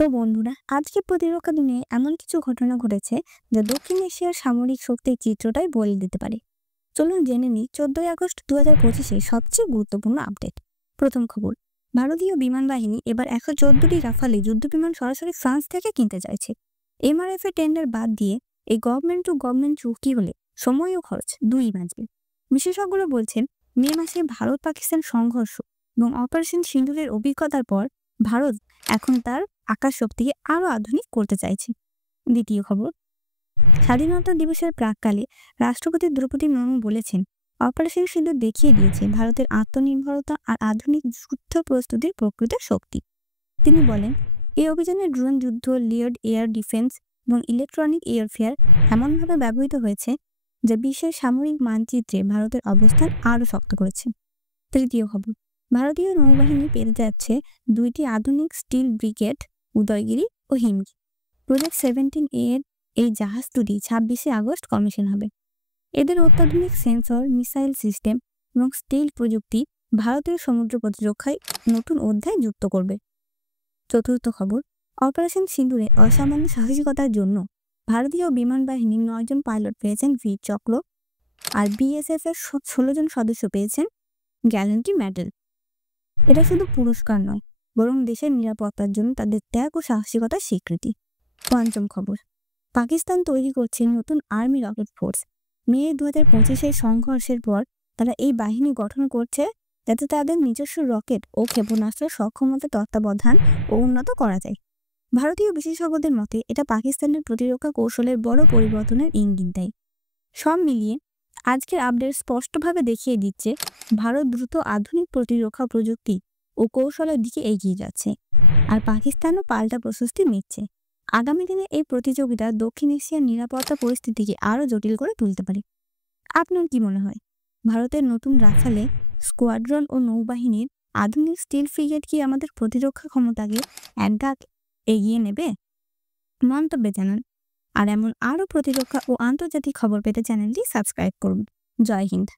তো বন্ধুরা, আজকে প্রতিরক্ষা দুনিয়ায় এমন কিছু ঘটনা ঘটেছে যা দক্ষিণ এশিয়ার সামরিক শক্তির চিত্রটাই বদলে দিতে পারে। চলুন জেনে নিই 14ই আগস্ট 2025 সবচেয়ে গুরুত্বপূর্ণ আপডেট। প্রথম খবর, ভারতীয় বিমান বাহিনী এবার 114টি রাফালি যুদ্ধবিমান সরাসরি ফ্রান্স থেকে কিনতে চাইছে। এমআরএফ এর টেন্ডার বাদ দিয়ে এই গভর্নমেন্ট টু গভর্নমেন্ট চুক্তি হলে সময় ও খরচ দুই বাঁচবে। বিশেষজ্ঞরা বলছেন, মে মাসে ভারত পাকিস্তান সংঘর্ষ এবং অপারেশন সিন্দুরের অভিজ্ঞতার পর ভারত এখন তার আকাশ শক্তিকে আরও আধুনিক করতে চাইছে। দ্বিতীয় খবর, স্বাধীনতা দিবসের প্রাক্কালে রাষ্ট্রপতি দ্রৌপদী মুর্মু বলেছেন, অপারেশন সিন্দুর দেখিয়ে দিয়েছে ভারতের আত্মনির্ভরতা আর আধুনিক যুদ্ধ প্রস্তুতির প্রকৃত শক্তি। তিনি বলেন, এই অভিযানে ড্রোন যুদ্ধ, লেয়ার্ড এয়ার ডিফেন্স এবং ইলেকট্রনিক এয়ারফেয়ার এমনভাবে ব্যবহৃত হয়েছে যা বিশ্বের সামরিক মানচিত্রে ভারতের অবস্থান আরও শক্ত করেছে। তৃতীয় খবর, ভারতীয় নৌবাহিনী পেতে যাচ্ছে দুইটি আধুনিক স্টিল ব্রিগেড, উদয়গিরি ও হিমগিরি। প্রজেক্ট 17A এর এই জাহাজ দুটি 26 আগস্ট কমিশন হবে। এদের অত্যাধুনিক সেন্সর, মিসাইল সিস্টেম এবং স্টিল প্রযুক্তি ভারতীয় সমুদ্র প্রতিরক্ষায় নতুন অধ্যায় যুক্ত করবে। চতুর্থ খবর, অপারেশন সিন্দুরে অসামান্য সাহসিকতার জন্য ভারতীয় বিমান বাহিনীর 9 জন পাইলট পেয়েছেন বীর চক্র, আর বিএসএফ এর 16 জন সদস্য পেয়েছেন গ্যালান্ট্রি মেডেল। এটা শুধু পুরস্কার নয়, বরং দেশের নিরাপত্তার জন্য তাদের ত্যাগ ও সাহসিকতার স্বীকৃতি। পঞ্চম খবর, পাকিস্তান তৈরি করছে নতুন আর্মি রকেট ফোর্স। মে 2025 সংঘর্ষের পর তারা এই বাহিনী গঠন করছে যাতে তাদের নিজস্ব রকেট ও ক্ষেপণাস্ত্রের সক্ষমতা তত্ত্বাবধান ও উন্নত করা যায়। ভারতীয় বিশেষজ্ঞদের মতে এটা পাকিস্তানের প্রতিরক্ষা কৌশলের বড় পরিবর্তনের ইঙ্গিত দেয়। সব মিলিয়ে আজকের আপডেট স্পষ্টভাবে দেখিয়ে দিচ্ছে ভারত দ্রুত আধুনিক প্রতিরক্ষা প্রযুক্তি ও কৌশলের দিকে এগিয়ে যাচ্ছে, আর পাকিস্তানও পাল্টা প্রশস্তি নিচ্ছে। আগামী দিনে এই প্রতিযোগিতা দক্ষিণ এশিয়ার নিরাপত্তা পরিস্থিতিকে আরও জটিল করে তুলতে পারে। আপনার কি মনে হয়, ভারতের নতুন রাফালে, স্কোয়াড্রন ও নৌবাহিনীর আধুনিক স্টিল ফ্রিগেট কি আমাদের প্রতিরক্ষা ক্ষমতাকে এক ধাপ এগিয়ে নেবে? মন্তব্যে জানান। আর এমন আরও প্রতিরক্ষা ও আন্তর্জাতিক খবর পেতে চ্যানেলটি সাবস্ক্রাইব করুন। জয় হিন্দ।